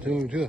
挺有趣。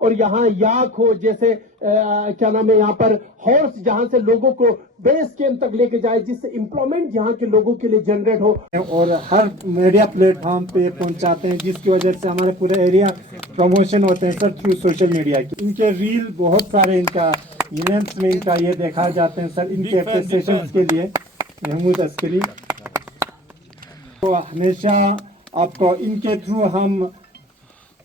اور یہاں یاک ہو, جیسے کیا نام ہے یہاں پر ہارس, جہاں سے لوگوں کو بیس کیمپ تک لے کے جائے, جس سے امپلائمنٹ یہاں کے لوگوں کے لیے جنریٹ ہو. اور ہر میڈیا پلیٹ فارم پہ پہنچاتے ہیں, جس کی وجہ سے ہمارے پورے ایریا پروموشن ہوتے ہیں سر تھرو سوشل میڈیا کی. ان کے ریل بہت سارے, ان کا ایونٹس میں ان کا یہ دیکھا جاتے ہیں سر. ان کے اپریسیشنز کے لیے محمود عسکری تو ہمیشہ آپ کو ان کے تھرو ہم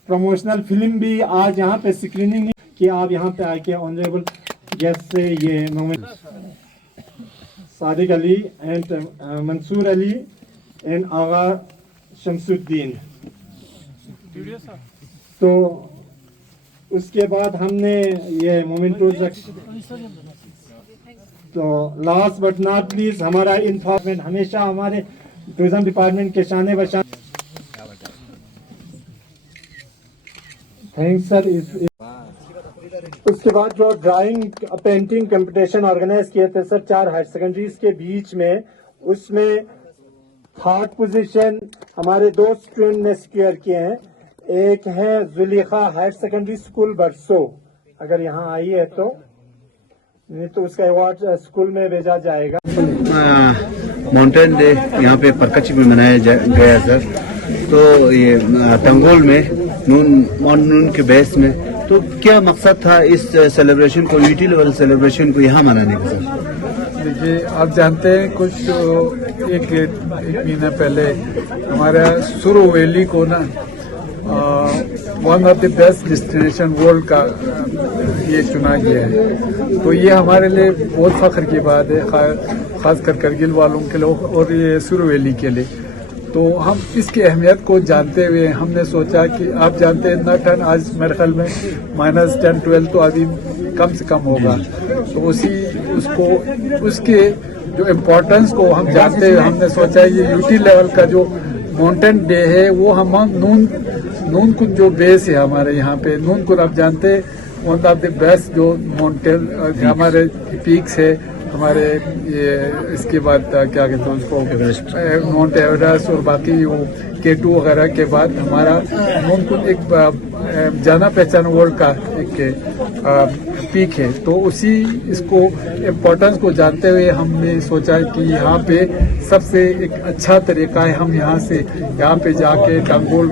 پروموشنل فلم بھی آج یہاں پہ اسکریننگ کہ آپ یہاں پہ آ کے آنریبل گیسٹ سے یہ moment Sadiq Ali and Mansoor Ali and Agha Shamsuddin. تو اس کے بعد ہم نے یہ مومنٹوز تو لاسٹ بٹ ناٹ لیسٹ ہمارا انفارمنٹ ہمیشہ ہمارے ٹورزم ڈپارٹمنٹ کے شان بشان. تھینکس سر. اس کے بعد جو ڈرائنگ پینٹنگ کمپٹیشن آرگنائز کیے تھے سر 4 ہائر سیکنڈریز کے بیچ میں, اس میں 3rd پوزیشن ہمارے 2 اسٹوڈنٹ نے سیکیور کیے ہیں. ایک ہے زلیخا ہائر سیکنڈری اسکول برسو, اگر یہاں آئی ہے تو نہیں تو اس کا ایوارڈ اسکول میں بھیجا جائے گا. ماؤنٹین ڈے یہاں پہ پرکچ میں منایا گیا سر. تو یہ ٹنگول میں نون کے بیس میں, تو کیا مقصد تھا اس سیلیبریشن کو, یونٹی لیول سیلیبریشن کو یہاں منانے کا سر؟ دیکھیے آپ جانتے ہیں کچھ ایک مہینہ پہلے ہمارا سرو ویلی کو نا one of the best destination world کا یہ چنا گیا ہے. تو یہ ہمارے لیے بہت فخر کی بات ہے, خاص کر کرگل والوں کے لوگ اور یہ سرو ویلی کے لیے. تو ہم اس کی اہمیت کو جانتے ہوئے ہم نے سوچا کہ آپ جانتے ہیں اتنا ٹن آج میرے خیال میں -10-12 تو ابھی کم سے کم ہوگا. تو اس کے جو امپورٹنس کو ہم جانتے ہوئے ہم نے سوچا یہ یوٹی لیول کا جو ماؤنٹین ڈے ہے وہ ہم نون کن جو بیس ہے ہمارے یہاں پہ نون کن آپ جانتے ہیں ون آف دی بیسٹ جو ماؤنٹین ہمارے پیکس ہے ہمارے. یہ اس کے بعد کیا کہتے ہیں اس کو ماؤنٹ ایوریسٹ اور باقی وہ K2 وغیرہ کے بعد ہمارا نون کن ایک جانا پہچانا ورلڈ کا ایک پیک ہے. تو اس کو امپورٹنس کو جانتے ہوئے ہم نے سوچا کہ یہاں پہ سب سے ایک اچھا طریقہ ہے ہم یہاں پہ جا کے ٹنگول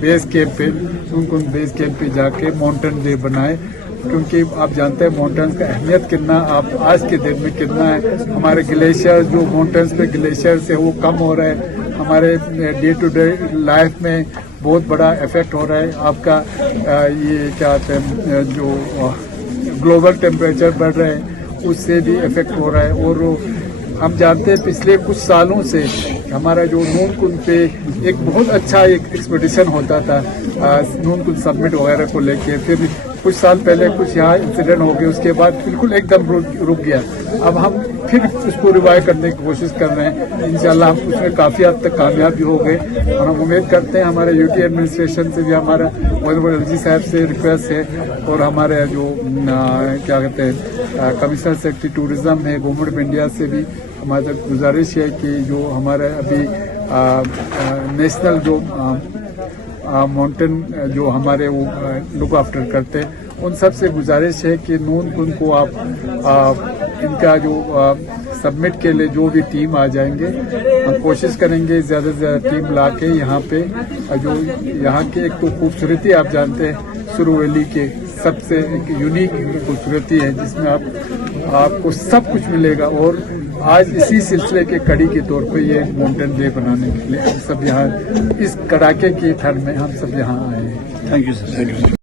بیس کیمپ پہ نون کن بیس کیمپ پہ جا کے ماؤنٹین ڈے بنائے. کیونکہ آپ جانتے ہیں ماؤنٹینس کا اہمیت کتنا آپ آج کے دن میں کتنا ہے. ہمارے گلیشیئر جو ماؤنٹینس پہ گلیشیئر ہے وہ کم ہو رہا ہے. ہمارے ڈے ٹو ڈے لائف میں بہت بڑا افیکٹ ہو رہا ہے. آپ کا یہ کیا کہتے ہیں جو گلوبل ٹیمپریچر بڑھ رہے ہیں اس سے بھی افیکٹ ہو رہا ہے. اور ہم جانتے ہیں پچھلے کچھ سالوں سے ہمارا جو نون کن پہ ایک بہت اچھا ایک ایکسپیڈیشن ہوتا تھا نون کن سبمٹ وغیرہ کو لے کے. پھر کچھ سال پہلے کچھ یہاں انسیڈنٹ ہو گیا, اس کے بعد بالکل ایک دم رک گیا. اب ہم پھر اس کو ریوائیو کرنے کی کوشش کر رہے ہیں. انشاءاللہ ہم اس میں کافی حد تک کامیاب بھی ہو گئے اور ہم امید کرتے ہیں ہمارے یوٹی ایڈمنسٹریشن سے بھی ہمارا ایل جی صاحب سے ریکویسٹ ہے اور ہمارے جو کیا کہتے ہیں کمشنر سیکرٹری ٹورزم ہے گورنمنٹ آف انڈیا سے بھی ہماری طرف گزارش ہے کہ جو ہمارے ابھی نیشنل جو ماؤنٹین جو ہمارے وہ لک آفٹر کرتے ہیں ان سب سے گزارش ہے کہ نون کن کو آپ ان کا جو سبمٹ کے لیے جو بھی ٹیم آ جائیں گے ہم کوشش کریں گے زیادہ سے زیادہ ٹیم لا کے یہاں پہ جو یہاں کی ایک تو خوبصورتی آپ جانتے ہیں سرو ویلی کے سب سے ایک یونیک خوبصورتی ہے جس میں آپ کو سب کچھ ملے گا. اور آج اسی سلسلے کے کڑی کے طور پہ یہ ماؤنٹین ڈے بنانے کے لیے ہم سب یہاں اس کڑاکے کی ٹھنڈ میں ہم سب یہاں آئے ہیں. Thank you sir.